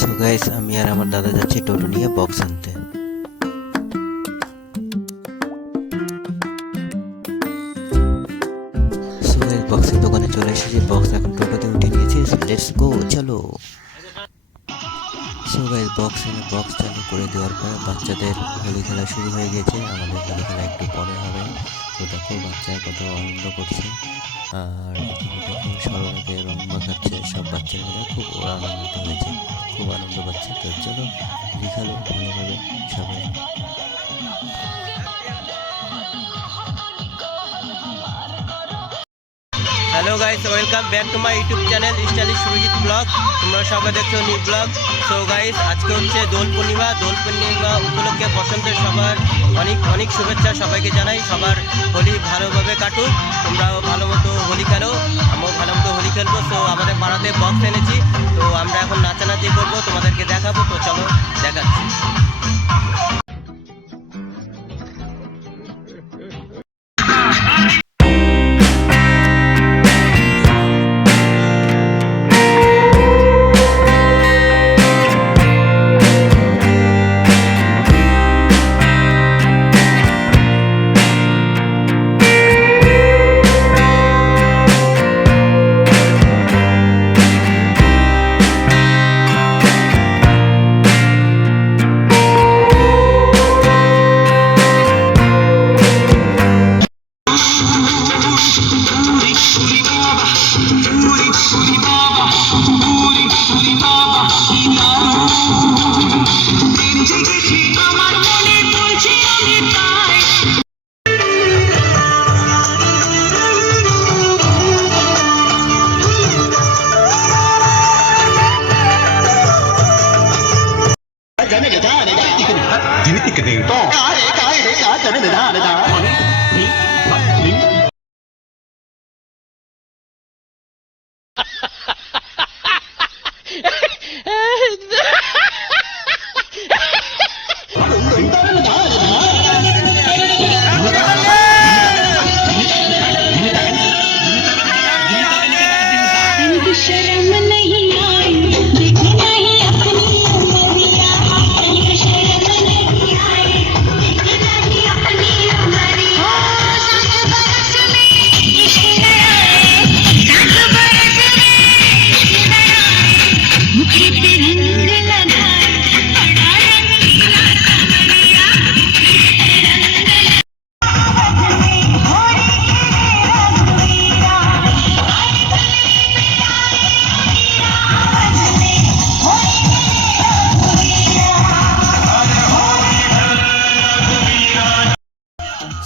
So guys, আমি আর আমার দাদা যাচ্ছি টোটো নিয়ে বক্স আনতে। সো গাইস, বক্সের দোকানে চলে এসেছি, বক্স এখন টোটোতে উঠে নিয়েছি, লেটস গো, চলো। সো গাইস, বক্স চালু করে দেওয়ার পরে বাচ্চাদের হোলি খেলা শুরু হয়ে গেছে। আমাদের হোলি খেলা একটু পরে হবে। তো দেখো বাচ্চারা কত আনন্দ করছে, আর এদিকে দেখো সরলাকে রং মাখাচ্ছে, সব বাচ্চারা মিলে খুব ওরা আনন্দিত হয়েছে, খুব আনন্দ পাচ্ছে। তো চলো হোলি খেলো ভালোভাবে সবাই। Hello guys, welcome back to my YouTube channel stylish Surajit blog. তোমরা সবাই দেখছো নিউ ব্লগ। সো গাইস, আজকে হচ্ছে দোল পূর্ণিমা উপলক্ষে বসন্তের সবার অনেক অনেক শুভেচ্ছা সবাইকে জানাই। সবার হোলি ভালোভাবে কাটুক, তোমরাও ভালো মতো হোলি খেলো, আমরাও ভালো মতো হোলি খেলবো। তো আমাদের পাড়াতে বক্স এনেছি, তো আমরা এখন নাচানাচি করবো, তোমাদেরকে দেখাবো। তো চলো দেখাচ্ছি।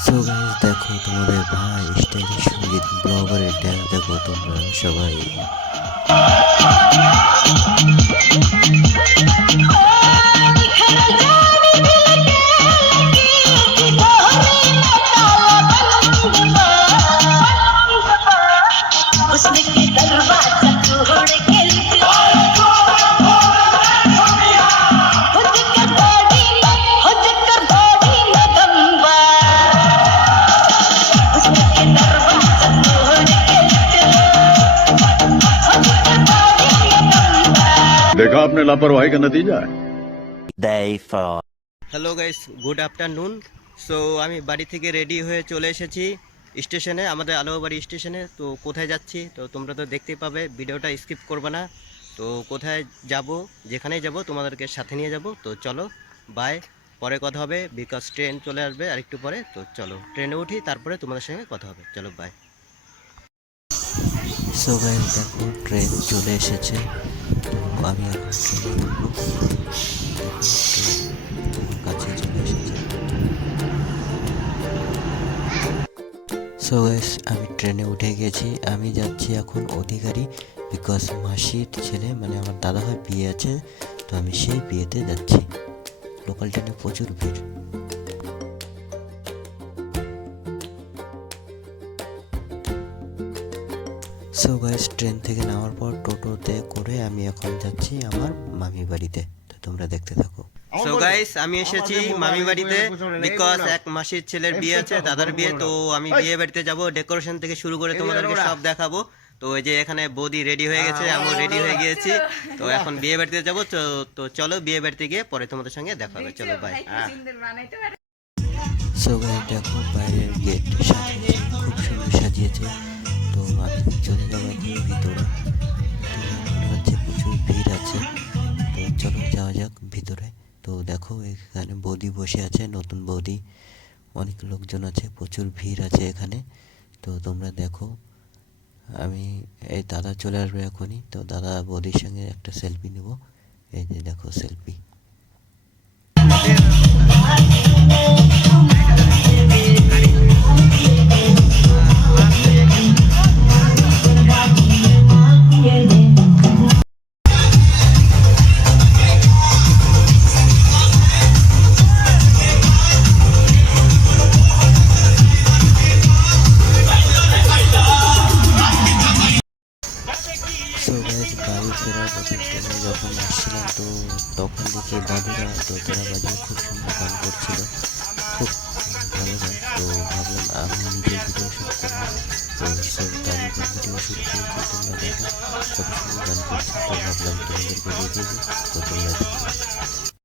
সো গাইস, দেখো তোমাদের ভাই স্টাইলিশ সুরজিৎ ব্লগারের ড্যান্স দেখো তোমরা সবাই। देखा आपने लापरवाही का नतीजा है। Hello guys, good afternoon. So আমি বাড়ি থেকে রেডি হয়ে চলে এসেছি স্টেশনে, আমাদের আলোবাড়ি স্টেশনে। তো কোথায় যাচ্ছি তো তোমরা তো দেখতেই পাবে, ভিডিওটা স্কিপ করবে না। তো কোথায় যাব, যেখানেই যাব তোমাদেরকে সাথে নিয়ে যাব। তো চলো বাই, পরে কথা হবে, বিকজ ট্রেন চলে আসবে আরেকটু পরে। তো চলো ট্রেনে উঠি, তারপরে তোমাদের সঙ্গে কথা হবে। চলো বাই। সো গাইস, দেখো ট্রেন চলে এসেছে, তো আমি এখন ট্রেনে উঠবো। আমার কাছে চলে এসেছে। সো গাইস, আমি ট্রেনে উঠে গেছি, আমি যাচ্ছি এখন অধিকারী, বিকজ মাসির ছেলে মানে আমার দাদা ভাই বিয়ে আছে, তো আমি সেই বিয়েতে যাচ্ছি। লোকাল ট্রেনে প্রচুর ভিড়। সো গাইস, ট্রেন থেকে নামার পর টোটোতে করে আমি এখন যাচ্ছি আমার মামি বাড়িতে। তো তোমরা দেখতে থাকো। সো গাইস, আমি এসেছি মামি বাড়িতে বিকজ এক মাসির ছেলের বিয়ে আছে, দাদার বিয়ে। তো আমি বিয়ে বাড়িতে যাব, ডেকোরেশন থেকে শুরু করে তোমাদেরকে সব দেখাবো। তো এই যে এখানে বৌদি রেডি হয়ে গেছে, আমিও রেডি হয়ে গিয়েছি। তো এখন বিয়ে বাড়িতে যাবো। তো চলো বিয়ে বাড়িতে গিয়ে পরে তোমাদের সঙ্গে দেখা হবে। চলো বাই। সো গাইস, দেখো বাইরের গেট সাজিয়েছে, খুব সুন্দর সাজিয়েছে। তো আমি চলে যাবো এখন ভিতরে। তো মনে হচ্ছে প্রচুর ভিড় আছে, তো চলো যাওয়া যাক ভিতরে। তো দেখো এখানে বৌদি বসে আছে, নতুন বৌদি, অনেক লোকজন আছে, প্রচুর ভিড় আছে এখানে। তো তোমরা দেখো, আমি এই দাদা চলে আসবে এখনই। তো দাদা বৌদির সঙ্গে একটা সেলফি নেব। এই যে দেখো সেলফি। সো গাইজ, বাড়ি ফেরার পথে ট্রেনে যখন আসছিলাম, তো তখন দেখি দাদুরা দোতারা বাজিয়ে খুব সুন্দর গান করছিল, খুব ভালো গান। তো ভাবলাম আমি নিজের ভিডিও শ্যুট করলাম। তো তাদের ভিডিও শ্যুট করেছি, তোমরা দেখো কত সুন্দর গান করছে। তো ভাবলাম তোমাদেরকে দেখিয়ে দিই। তো তোমরা দেখো।